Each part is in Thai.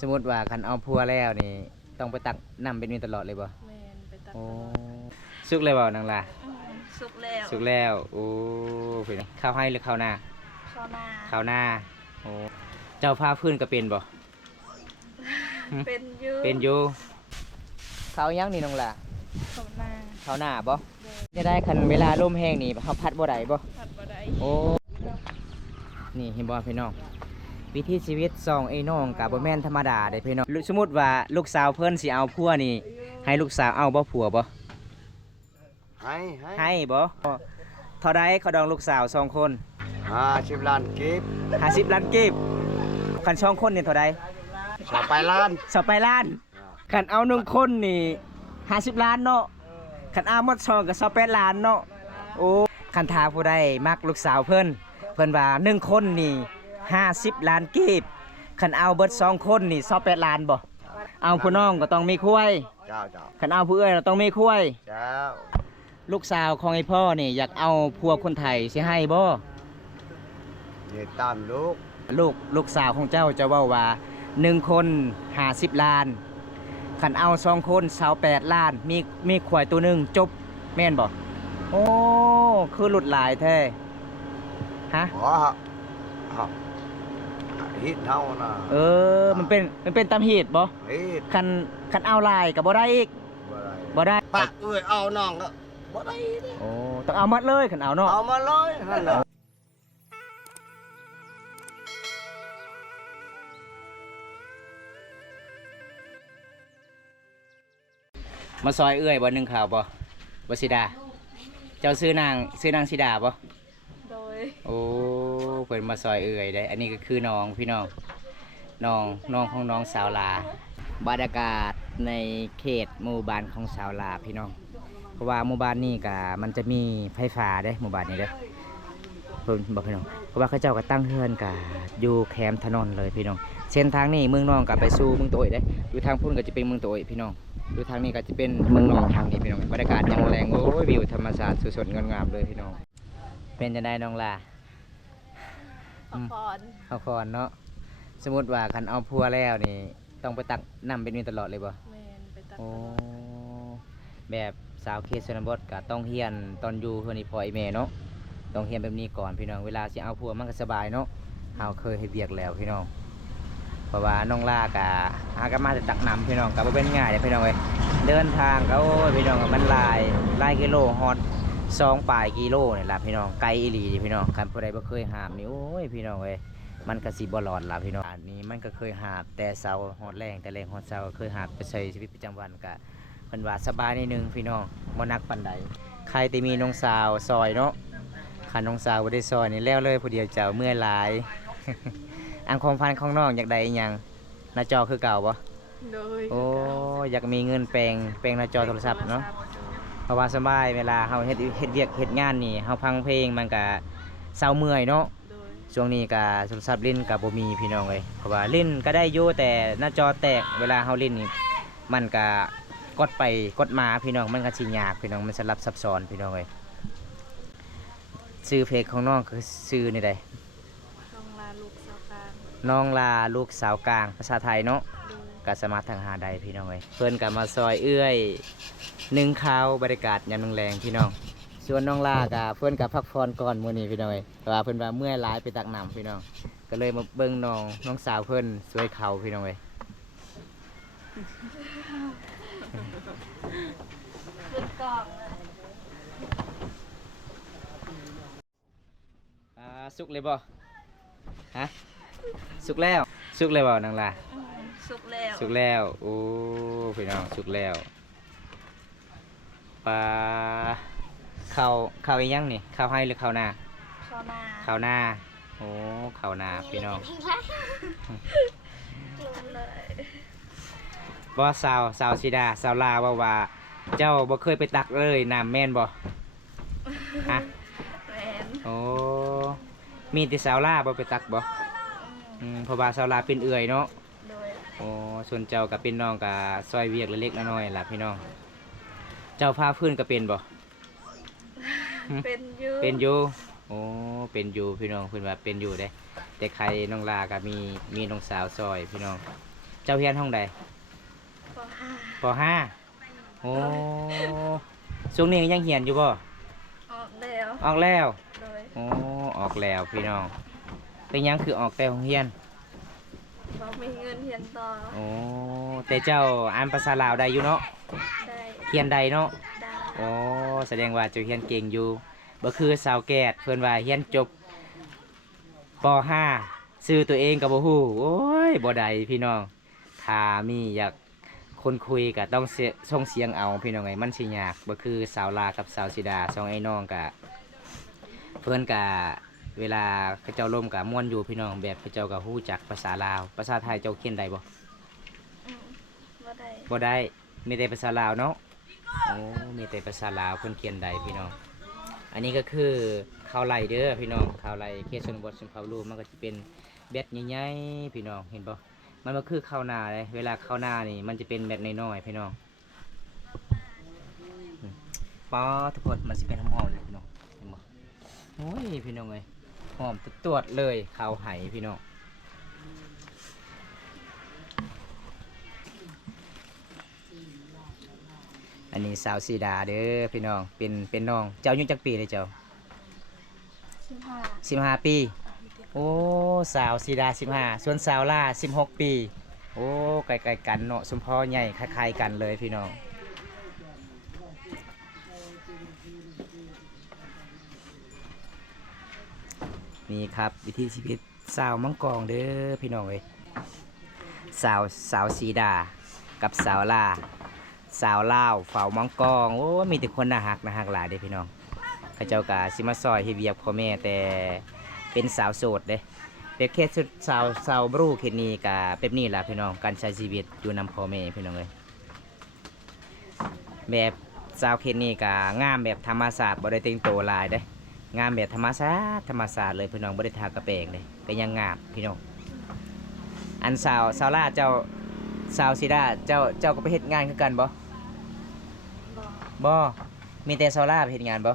สมมติว่าคันเอาพัวแล้วนี่ต้องไปตักน้ำเป็นมีตลอดเลยบ่แมนไปตักโอ้ตลอดสุกเลยบ่นางล่ะสุกแล้วสุกแล้วโอ้เป็นไงข้าวให้หรือข้าวหน้าข้าวหน้าข้าวหน้าโอ้เจ้าพาพื้นก็เป็นบ่เป็นยูเป็นอยู่ข้าวยังนี่น้องล่ะข้าวหน้าข้าวหน้าบ่จะได้คันเวลาลมแห้งนี่เขาพัดบ่ได้บ่ผัดบ่ได้โอ้นี่เห็นบ่พี่น้องวิถีชีวิตสองไอ้น้องกับบ่แม่นธรรมดาเด้พี่น้องสมมุติว่าลูกสาวเพิ่นสิเอาผัวนี่ให้ลูกสาวเอาบ่ผัวบ่ให้บ่เท่าใดเขาดองลูกสาว2คน50 ล้านกีบ50 ล้านกีบคัน2คนนี่เท่าใด2ล้าน2ล้านคันเอา1คนนี่50 ล้านเนาะคันเอาหมด2ก็28ล้านเนาะโอ้คันถ้าผู้ใดมักลูกสาวเพิ่นว่า1คนนี่50 ล้านกีบคันเอาเบิด2คนนี่28ล้านบ่เอาผู้น้องก็ต้องมีคุ้ยเจ้าคันเอาผู้เอ้ยก็ต้องมีคุ้ยเจ้าลูกสาวของไอ้พ่อนี่อยากเอาผัวคนไทยสิให้บ่นี่ตามลูกสาวของเจ้าจะเว้าว่า1คน50 ล้านคันเอา2คน28ล้านมีขวายตัวนึงจบแม่นบ่โอ้คือหลุดหลายแท้ฮะฮิตเท่าน่ะมันเป็นตามเหตุบ่ฮิตคันเอาลายก็บ่ได้อีกบ่ได้ปากเอาน้องก็บ่ได้โอ้ต้องเอาหมดเลยคันเอาเนาะเอามาเลยนั่นน่ะมาซอยเอื้อยบ่1ข่าวบ่สิดาเจ้าซื้อนางสิดาบ่โดยโอ้เพิ่นมาซอยเอื้อยได้อันนี้ก็คือน้องพี่น้องของน้องสาวลาบรรยากาศในเขตหมู่บ้านของสาวลาพี่น้องเพราะว่าหมู่บ้านนี้ก็มันจะมีไฟฟ้าเด้หมู่บ้านนี้เด้เพิ่นบอกพี่น้องเพราะว่าเขาเจ้าก็ตั้งเฮือนก็อยู่แคมถนนเลยพี่น้องเส้นทางนี้เมืองน้องก็ไปสู่เมืองโตยเด้อยู่ทางพุ่นก็จะเป็นเมืองโตยพี่น้องอยู่ทางนี้ก็จะเป็นเมืองนองทางนี้พี่น้องบรรยากาศยังแรงโอ้ยวิวธรรมชาติสดๆงดงามเลยพี่น้องเป็นจังได๋น้องล่ะข้าวคอนเนาะสมมติว่าคันเอาพัวแล้วนี่ต้องไปตักน้ำเป็นมีตลอดเลยบ่แมนไปตักตโอ้ลอดแบบสาวเขตชนบทก็ต้องเฮียนตอนอยู่เฮือนอีพ่ออีแม่เนาะต้องเฮียนแบบนี้ก่อนพี่น้องเวลาสิเอาพัวมันก็สบายเนาะเฮาเคยเฮ็ดเวียกแล้วพี่น้องเพราะว่าน้องล่าก็หากันมาแต่ตักน้ำพี่น้องก็บ่เป็นง่ายเด้พี่น้องเอ้ยเดินทางก็โอ้ยพี่น้องมันหลายกิโลฮอด2 ปลายกิโลนี่ล่ะพี่น้องไกลอีหลีพี่น้องคันผู้ใดบ่เคยหามนี่โอ้ยพี่น้องเอ้ยมันก็สิบ่รอดล่ะพี่น้องอันนี้มันก็เคยหาบแต่เช้าฮอดแรงแต่แรงฮอดเช้าก็เคยหาบไปใช้ชีวิตประจำวันก็เพิ่นว่าสบายนิดนึงพี่น้องบ่หนักปานใดใครที่มีน้องสาวซอยเนาะคันน้องสาวบ่ได้ซอยนี่แล้วเลยผู้เดียวเจ้าเมื่อยหลาย อันความฝันของน้องอยากได้อีหยังหน้าจอคือเก่าบ่โดยโอ้อยากมีเงินแปลงหน้าจอโทรศัพท์เนาะเพราะว่าสบายเวลาเฮาเฮ็ดเวียกเฮ็ดงานนี่เฮาฟังเพลงมันก็เซาเมื่อยเนาะช่วงนี้ก็โทรศัพท์ลิ้นก็บ่มีพี่น้องเอ้ยเพราะว่าลิ้นก็ได้อยู่แต่หน้าจอแตกเวลาเฮาลิ้นนี่มันก็กดไปกดมาพี่น้องมันก็สิยากพี่น้องมันสลับซับซ้อนพี่น้องเอ้ยชื่อเพลงของน้องคือชื่อนี่ใดน้องลาลูกสาวกลางภาษาไทยเนาะก็สามารถทางหาใดพี่น้องเอ้ยเพิ่นก็มาซอยเอื้อย1ข้าวบรรยากาศยามแลงพี่น้องส่วนน้องลาก็เพิ่นก็พักผ่อนก่อนมื้อนี้พี่น้องเอ้ยเพราะว่าเพิ่นว่าเมื่อยหลายไปตักน้ำพี่น้องก็เลยมาเบิ่งน้องสาวเพิ่นสวยเขาพี่น้องเอ้ยสุกเลยบ่ฮะสุกเลยบ่นางล่ะสุกแล้วโอ้พี่น้องสุกแล้วปลาข้าวอีหยังนี่ข้าวให้หรือข้าวนาข้าวนาโอ้ข้าวนาพี่น้องบ่สาวสิดาสาวลาว่าเจ้าบ่เคยไปตักเลยน้ำแม่นบ่ฮะแม่นโอ้มีแต่สาวลาบ่ไปตักบ่เพราะว่าสาวลาเป็นเอื่อยเนาะโอ้ส่วนเจ้ากับเป็นน้องกับซอยเวียกเล็กๆน้อยๆล่ะพี่น้องเจ้าพาพื้นก็เป็นบ่เป็นอยู่โอ้เป็นอยู่พี่น้องเพิ่นว่าเป็นอยู่เด้แต่ใครน้องลาก็มีน้องสาวซอยพี่น้อง เจ้าเฮียนห้องใด ปห้า ปห้าโอ้ช่วงนี้ยังเฮียนอยู่บ่ ออกแล้ว ออกแล้ว โดย โอ้ออกแล้วพี่น้องเป็นหยังคือออกแต่โรงเรียน บ่มีเงินเรียนต่อ โอ้แต่เจ้าอ่านภาษาลาวได้อยู่เนาะ ได้ เขียนได้เนาะ ได้ โอ้แสดงว่าเจ้าเฮียนเก่งอยู่บ่คือสาวแก่เพิ่นว่าเฮียนจบป .5 ชื่อตัวเองก็บ่ฮู้โอ้ยบ่ได้พี่น้องถ้ามีอยากคนคุยก็ต้องส่งเสียงเอาพี่น้องไงมันสิยากบ่คือสาวลากับสาวสิดาสองไอ้น้องก็เพิ่นก็เวลาเขาเจ้าล่มก็ม่วนอยู่พี่น้องแบบเขาเจ้าก็ฮู้จักภาษาลาวภาษาไทยเจ้าเขียนได้บ่ อืมบ่ได้ บ่ได้มีแต่ภาษาลาวเนาะโอ้มีแต่ภาษาลาวเพิ่นเขียนได้พี่น้องอันนี้ก็คือข้าวไหลเด้อพี่น้องข้าวไหลเขตชนบทชนเผ่าลูกมันก็จะเป็นเบ็ดใหญ่ๆพี่น้องเห็นบ่มันก็คือข้าวนาเลยเวลาข้าวนานี่มันจะเป็นเบ็ดน้อยๆพี่น้องป๊อทุกคนมันสิเป็นหอมๆเลยพี่น้องเห็นบ่โอ้ยพี่น้องเอ้ยหอมตรวจๆเลยข้าวไหพี่น้องอันนี้สาวสีดาเด้อพี่น้องเป็นน้องเจ้าอายุจักปีเลยเจ้า 15 15 ปี โอ้ สาวสีดา15ส่วนสาวล่า16 ปี โอ้ไกลๆกันเนาะสมพอใหญ่คล้ายๆกันเลยพี่น้อง นี่ครับวิธีชีวิตสาวมังกรเด้อพี่น้องเอ้ยสาวสีดากับสาวล่าสาวลาวเฝ้ามังกรโอ้มีแต่คนน่าหักหลายเด้อพี่น้องเขาเจ้ากะสิมาซอยเฮ็ดเวียกพ่อแม่แต่เป็นสาวโสดเด้เป็นแค่สุดสาวบรูเขตนี้กะเป็นนี่ล่ะพี่น้องการใช้ชีวิตอยู่นำพ่อแม่พี่น้องเอ้ยแบบสาวเขตนี้กะงามแบบธรรมศาสตร์บ่ได้แต่งตัวหลายเด้งามแบบธรรมศาสตร์เลยพี่น้องบ่ได้ทากระแปรงเลยก็ยังงามพี่น้องอันสาวลาเจ้าสาวสีดาเจ้าก็ไปเฮ็ดงานคือกันบ่ บ่ บ่มีแต่สาวลาไปเฮ็ดงานบ่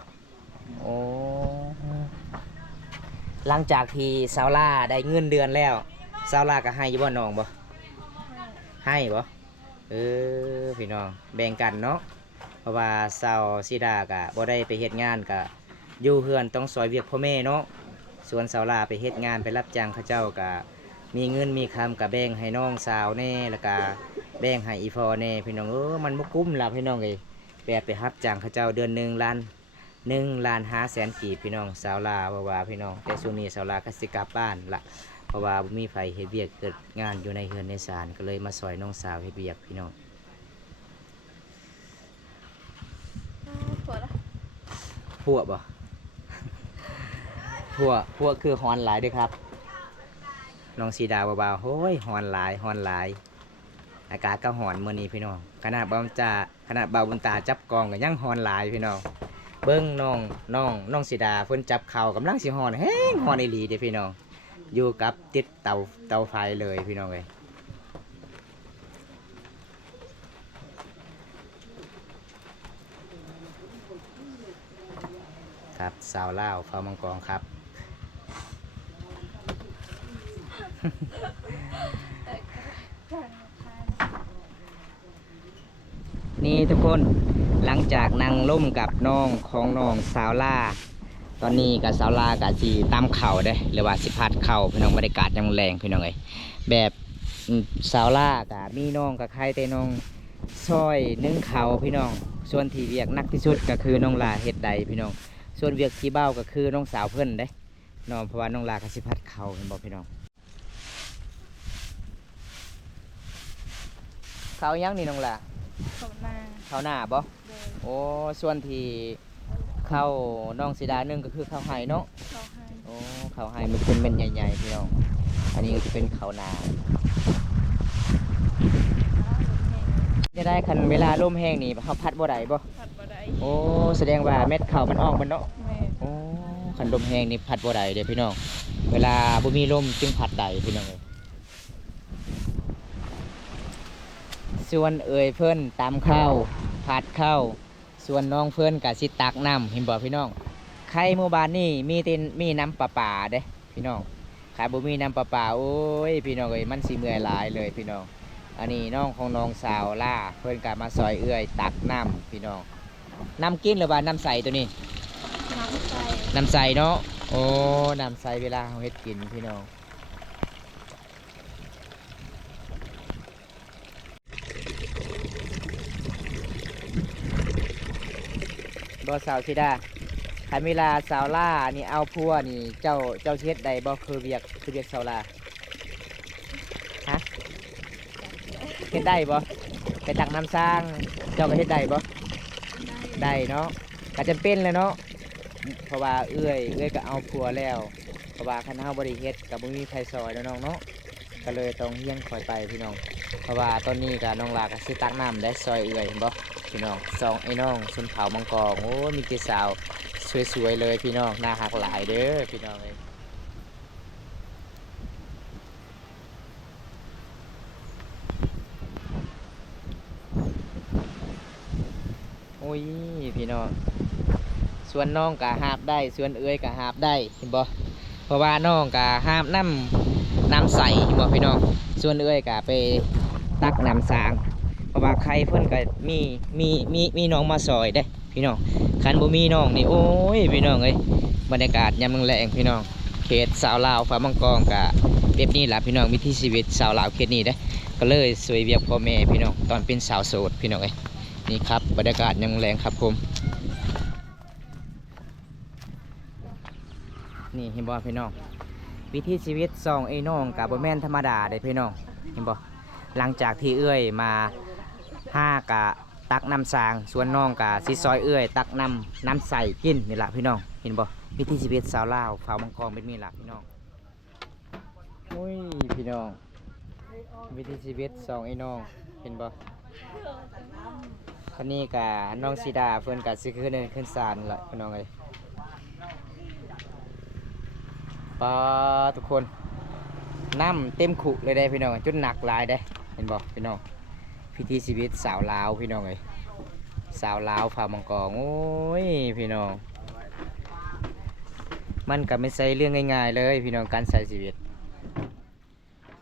โอ้หลังจากที่สาวลาได้เงินเดือนแล้วสาวลาก็ให้อยู่บ่น้องบ่ให้บ่เออพี่น้องแบ่งกันเนาะเพราะว่าสาวสีดาก็บ่ได้ไปเฮ็ดงานก็อยู่เฮือนต้องซอยเวียกพ่อแม่เนาะส่วนสาวลาไปเฮ็ดงานไปรับจ้างเขาเจ้าก็มีเงินมีคำก็แบ่งให้น้องสาวแน่แล้วก็แบ่งให้อีพ่อแน่พี่น้องมันบ่คุ้มล่ะพี่น้องเอ้ยแบบไปรับจ้างเขาเจ้าเดือน1,500,000 กีบพี่น้องสาวลาว่าพี่น้องแต่ช่วงนี้สาวลาก็สิกลับบ้านละเพราะว่าบ่มีไผเฮ็ดเวียกเกิดงานอยู่ในเฮือนในศาลก็เลยมาซอยน้องสาวเฮ็ดเวียกพี่น้อง ปวดละ พวกบ่ พวกคือฮอนหลายเด้วยครับน้องสีดาเบาๆโอ้ยฮอนหลายอากาศก็ฮอนมื้อนี้พี่น้องขนาดบ่าวบุญตาจับกองก็ยังฮอนหลายพี่น้องเบิ่งน้องสีดาเพิ่นจับเข่ากำลังสิฮอนแฮงฮอนอีหลีเด้อพี่น้องอยู่กับติดเตาไฟเลยพี่น้องเอ้ยครับสาวลาวฟ้ามังกรครับ นี่ทุกคนหลังจากนั่งล่มกับน้องของน้องสาวลาตอนนี้กับสาวลากับสีตามเข่าได้หรือว่าสิพัดเข่าพี่น้องบรรยากาศยังแรงพี่น้องเลยแบบสาวลากับมีน้องกับใครแต่น้องซอยนึ่งเข่าพี่น้องส่วนที่เวียกนักที่สุดก็คือน้องลาเฮ็ดใดพี่น้องส่วนเวียกที่เบ้าก็คือน้องสาวเพิ่นได้น้องเพราะว่าน้องลากับสิพัดเข่าเห็นบอกพี่น้องเข่ายังนี่น้องลา เข้ามา ข้าวหน้าบ่ โดย โอ้ส่วนที่ข้าวน้องสีดาหนึ่งก็คือข้าวไห่เนาะ เข้าให้ โอ้ข้าวไห่มันจะเป็นเม็ดใหญ่ๆพี่น้องอันนี้ก็จะเป็นข้าวหน้าจะได้คันเวลาลมแห้งนี่เขาพัดบ่ได้บ่ ผัดบ่ได้ โอ้แสดงว่าเม็ดข้าวมันออกมันเนาะ แม่ โอ้คันลมแห้งนี่พัดบ่ได้เด้อพี่น้องเวลาบ่มีลมจึงพัดได้พี่น้องเอ้ยส่วนเอ่ยเพิ่นตำข้าวผัดข้าวส่วนน้องเพิ่นก็สิตักน้ำเห็นบ่พี่น้องใครหมู่บ้านนี่มีน้ำประปาเด้พี่น้องใครบ่มีน้ำประปาโอ้ยพี่น้องเอ้ยมันสิเมื่อยหลายเลยพี่น้อง อันนี้น้องของน้องสาวล่าเพื่อนกามาซอยเอื้อยตักน้ำพี่น้องน้ำกินหรือว่าน้ำใสตัวนี้ น้ำใส่ น้ำใสเนาะโอ้น้ำใสเวลาเขาเฮ็ดกินพี่น้องบ่สาวสิดาคันเวลาสาวล่านี่เอาพัวนี่เจ้าเฮ็ดใดบ่คือเวียกสาวล่าฮะเฮ็ดได้บ่ไปตักน้ำสร้างเจ้าก็เฮ็ดได้บ่ ได้ ได้เนาะก็จำเป็นเลยเนาะเพราะว่าเอื้อยก็เอาผัวแล้วเพราะว่าคันเฮาบ่ได้เฮ็ดก็บ่มีไผซอยแล้วน้องเนาะก็เลยต้องเฮียนคอยไปพี่น้องเพราะว่าตอนนี้ก็น้องลาก็สิตักน้ำได้ซอยเอื้อยเห็นบ่พี่น้องสองไอ้น้องชนเผ่ามังกรโอ้มีเกสาวสวยๆเลยพี่น้องน่ารักหลายเด้อพี่น้องเอ้ยโอ้ยพี่น้องส่วนน้องก็หาบได้ส่วนเอื้อยก็หาบได้เห็นบ่เพราะว่าน้องก็หาบน้ำใสเห็นบ่พี่น้องส่วนเอื้อยก็ไปตักน้ำสางเพราะว่าใครเพิ่นก็มีน้องมาซอยได้พี่น้องคันบ่มีน้องนี่โอ้ยพี่น้องเอ้ยบรรยากาศยามแลงๆพี่น้องเขตสาวลาวฟ้ามังกรก็แบบนี้ล่ะพี่น้องวิถีชีวิตสาวลาวเขตนี้ได้ก็เลยสวยเวียกพ่อแม่พี่น้องตอนเป็นสาวโสดพี่น้องเอ้ยนี่ครับบรรยากาศยามแลงครับผมนี่เห็นบ่พี่น้องวิถีชีวิตสองไอ้น้องกับบ่แม่นธรรมดาเด้พี่น้องเห็นบ่หลังจากที่เอื้อยมา5กะตักน้ำสางส่วนน้องกะสิซอยเอื้อยตักน้ำใสกินนี่ล่ะพี่น้องเห็นบ่วิถีชีวิตสาวลาวเผ่ามังกรเป็นมีล่ะพี่น้องโอ้ยพี่น้องวิถีชีวิตสองไอ้น้องเห็นบ่คันนี้กะน้องสีดาเพิ่นกะสิขึ้นศาลล่ะพี่น้องเอ้ยปลาทุกคนน้ำเต็มขุเลยได้พี่น้องจนหนักหลายได้เห็นบอกพี่น้องพิธีชีวิตสาวลาวพี่น้องเลยสาวลาวผ่ามังกรโอ้ยพี่น้องมันก็ไม่ใช่เรื่องง่ายๆเลยพี่น้องการใช้ชีวิต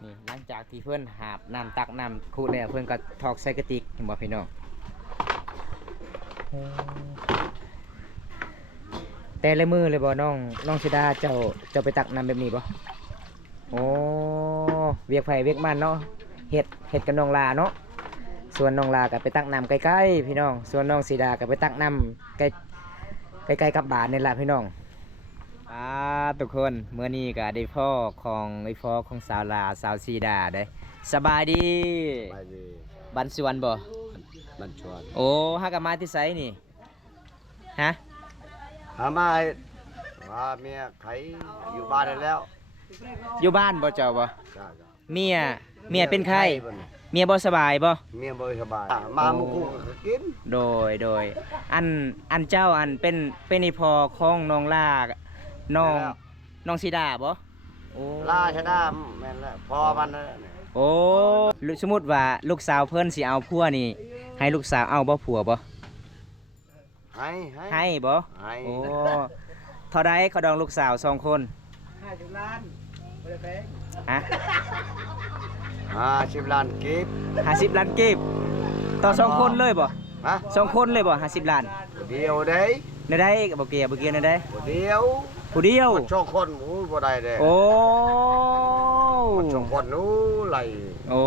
นี่หลังจากที่เพื่อนหาบน้ำตักน้ำขุแล้วเพื่อนก็ถอกใส่กระติกเห็นบอกพี่น้องแต่ละมือเลยบ่น้องชิดาเจ้าไปตักน้ำแบบนี้บ่โอ้เวียกไผ่เวียกมันเนาะเห็ดกับน้องลาเนาะส่วนน้องลาก็ไปตักน้ำใกล้ๆพี่น้องส่วนน้องสีดาก็ไปตักน้ำใกล้กับบาทนี่แหละพี่น้องทุกคนเมื่อนี้ก็ได้พ่อของสาวลาสาวสีดาได้สบายดี ไปดี บันสวนบ่ มันชวน โอ้ฮักกะมาที่ไสนี่ฮะ หามาให้ว่าเมียไขอยู่บ้านได้แล้ว อยู่บ้านบ่เจ้าบ่ จ้า เมียเป็นไข้เมียบ่สบายบ่ เมียบ่สบายมาหมุกูก็กิน โดยอันเจ้าอันเป็นอีพอของน้องลาน้องสีดาบ่โอ้ ลาชะดาแม่นแล้วพอมันนั่นแหละ โอ้สมมุติว่าลูกสาวเพิ่นสิเอาผัวนี่ให้ลูกสาวเอาบ่ผัวบ่ ให้ บ่ ให้ โอ้เท่าใดเขาดองลูกสาว2คน50 ล้านฮะ 50 ล้านกิบ 50 ล้านกีบต่อ2คนเลยบ่ ฮะ 2คนเลยบ่50 ล้าน เดียวได้ ในได้บ่เกี่ยวในได้ เดียว ผู้เดียว มันช่องคนโอ้ยบ่ได้เด้ โอ้ มันช่องคนนู้ไหล โอ้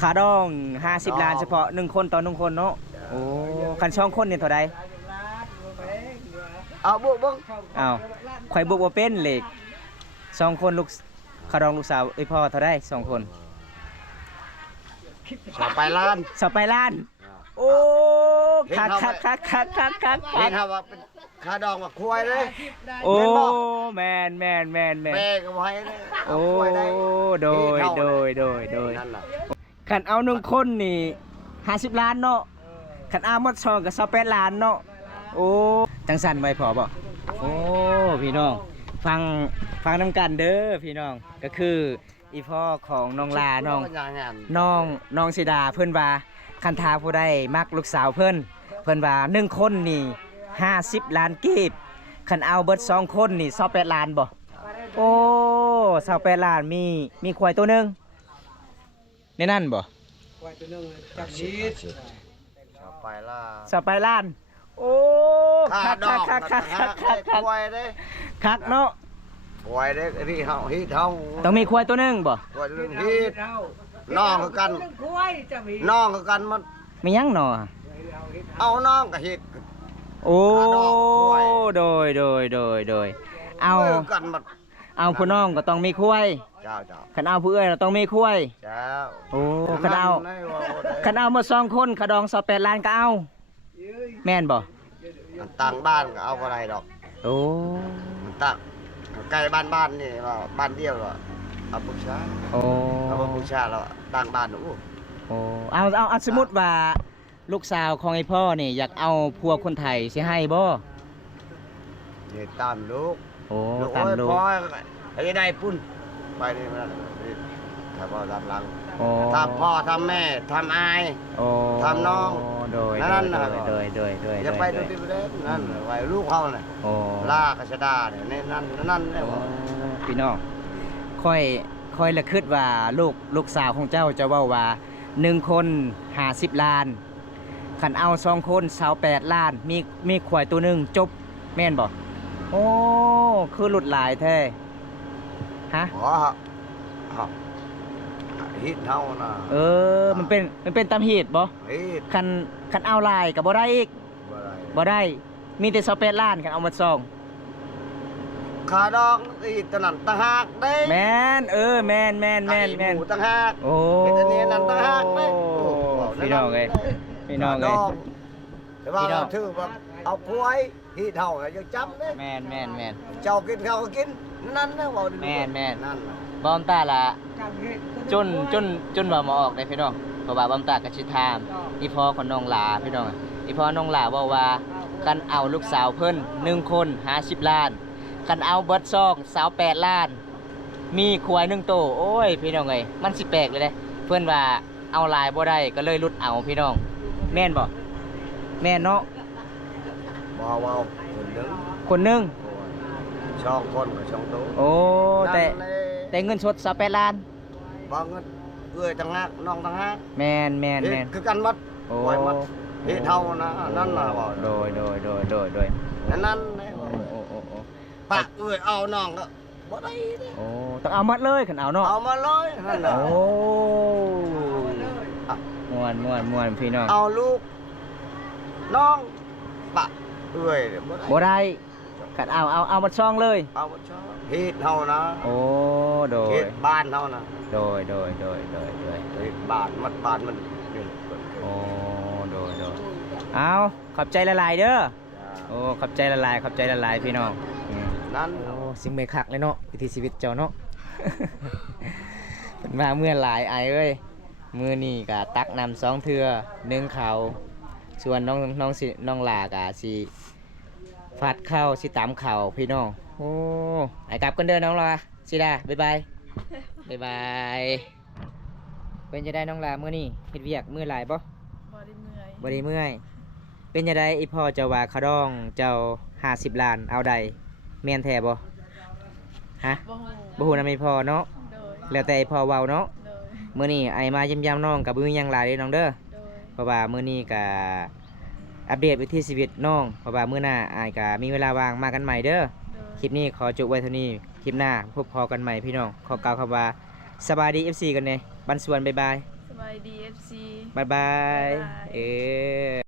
ขาดอง50 ล้านเฉพาะ1คนต่อ1คนเนาะโอ้คัน2คนนี่เท่าใด เอาบวกเบิ่ง อ้าวข่อยบวกบ่เป็นเลข2คนลูกขาดองลูกสาวพ่อเท่าใด2คน ชาไปล้าน สอบไปล้าน โอ้คัก เห็นถ้าว่าเป็นค่าดองว่าควายเลย โอ้ เห็นบ่ แมน แม่ก็บ่ให้เลย โอ้ ควายได้ โดย นั่นล่ะ ขันเอา1คนนี่50 ล้านเนาะขันเอาหมด2ก็28 ล้านเนาะโอ้จังสันไว้พอบ่โอ้พี่น้องฟังนำกันเด้อพี่น้องก็คืออีพ่อของน้องลาน้องสิดาเพิ่นว่าคันทาผู้ใดมักลูกสาวเพิ่นว่า1คนนี่50 ล้านกีบคันเอาเบิด2คนนี่28 ล้านบ่โอ้28 ล้านมีควายตัวหนึง ในนั่นบ่ ควายตัวนึงจับชีส ชาวไปล่า สไปล้าน โอ้คัก ดอก ๆควายเด้ ๆคักเนาะ ควายเด้ที่เฮาฮีเฮา ต้องมีควายตัวหนึงบ่ ควายเรื่องฮีน้องคือกัน ควายจะมี น้องคือกันมัน มีหยังหนอ เอาน้องก็ฮี โอ้ ขาดอกควาย โดยเอา กันมัน เอาผู้น้องก็ต้องมีควาย เจ้าเจ้า คันเอาผู้เอ้ยเราต้องมีควาย เจ้า โอ้คันเอามา2คนขะดอง28ล้านก็เอา แม่นบ่ ต่างบ้านก็เอาอะไรดอก โอ้ ต่างใกล้บ้านนี่ว่าบ้านเดียวก็เอาผู้ชาย โอ้ เอาผู้ชายแล้วต่างบ้านโอ้ โอ้เอาสมมุติว่าลูกสาวของไอ้พ่อนี่อยากเอาผัวคนไทยสิให้บ่ นี่ตามลูก โอ้ ลูก ตาม โอ้ย ลูก พ่อไอ้ได้ปุ่นไปนี่มันถ้าพ่อทำหลัง โอ้ ทำพ่อทำแม่ทำอาย โอ้ ทำน้อง โดย นั่นน่ะ โดย อย่าไปดูที่ประเด็นนั่นไว้ลูกเขาเนี่ย โอ้ ล่ากระชดาเนี่ยในนั่นเนี่ยว่า พี่น้องค่อยละคิดว่าลูกสาวของเจ้าจะเว้าว่า1คน50ล้านคันเอา2คน28ล้านมีควายตัวหนึงจบแม่นบ่โอ้คือหลุดหลายแท้ฮะ อ๋อฮิตเท่านะ มันเป็นตามเหตุบ่ ฮิต คันเอาลายก็บ่ได้อีก บ่ได้ บ่ได้มีแต่28ล้านคันเอามาซ่อง ขาดองอีกตะนั่นตะหากได้ แม่นแม่น ไก่หมูตะหาก โอ้ เฮ็ดอันนี้นั่นตะหากได้ พี่น้องเอ้ยพี่น้องเอ้ย แต่ว่า พี่น้อง ถือว่าเอาพวยฮิตเท่ายังจำได้ แม่น เจ้ากินข้าวก็กินนั่นนะว่าดี แม่น นั่นน่ะ บอมตาละ จับเห็ด จนว่ามาออกได้พี่น้องเพราะว่าบอมตาก็สิถามอีพ่อของน้องหลาพี่น้องอีพ่อน้องหลาบอกว่าคันเอาลูกสาวเพิ่น1คน50ล้านคันเอาเบิดซอง28ล้าน มีควาย1โตวโอ้ยพี่น้องเอ้ยมันสิแปลกเลยเด้เพิ่นว่าเอาหลายบ่ได้ก็เลยลุดเอาพี่น้อง แม่นบ่แม่นเนาะ บ่ว่าคนหนึง คนหนึง ช่องคนกับช่องโต โอ้แต่ นั่นเลย แต่เงินสด28ล้าน บางเงินเอื้อยต่างหากน้องต่างหาก แม่น เฮ็ดคือกันหมัด โอ้ ไว้หมัดเฮ็ดเท่านะนั่นน่ะว่า โดย นั่นแหละ โอ้ ปะเอื้อยเอาน้องก็บ่ได้เด้ โอ้ต้องเอาหมัดเลยขันเอาเนาะ เอามาเลยนั่นน่ะ โอ้ม่วนพี่น้อง เอาลูกน้องปะเอื้อยเนี่ยบ่ได้ บ่ได้ขันเอามาช่องเลย เอาบ่ชอบเฮ็ดเท่านะ โอ้โดย เฮ็ดบ้านเท่านะ โดย เฮ็ดบ้านมันนี่ โอ้โดยเอาขอบใจละลายเด้อโอ้ขอบใจละลายพี่น้อง นั่น โอ้สิ่งไม่คักเลยเนาะวิถีชีวิตเจ้าเนาะ เป็นมาเมื่อหลายไอเอ้ยมือนี่กะตักนำ2เทื่อนึ่งเขาวส่วนน้องหลากะสิฟัดข้าวสิตามข้าวพี่น้องโอ้ไอกลับกันเด้อน้องลาสิดาบ๊ายบายเป็นจะได้น้องลามื้อนี้เฮ็ดเวียกมื้อหลายบ่ บ่ได้เมื่อย บ่ได้เมื่อยเป็นจะได้อีพ่อเจ้าว่าเขาดองเจ้า50ล้านเอาใดแม่นแท้บ่ฮะ บ่ฮู้ บ่ฮู้นำอีพ่อเนาะ โดย แล้วแต่อีพ่อเว้าเนาะ โดย มื้อนี้ไอมาเยี่ยมยามน้องกับบ่มีหยังหลายเด้น้องเด้อ โดย เพราะว่ามื้อนี้ก็อัปเดตวิถีชีวิตน้องเพราะว่ามื้อหน้าอายก็มีเวลาว่างมากันใหม่เด้อ โดย คลิปนี้ขอจบไว้เท่านี้คลิปหน้าพบพอกันใหม่พี่น้องขอกล่าวคำว่าสบายดี FC กันเน่บันสวนบ๊ายบาย สบายดี FC บ๊ายบาย บ๊ายบาย เออ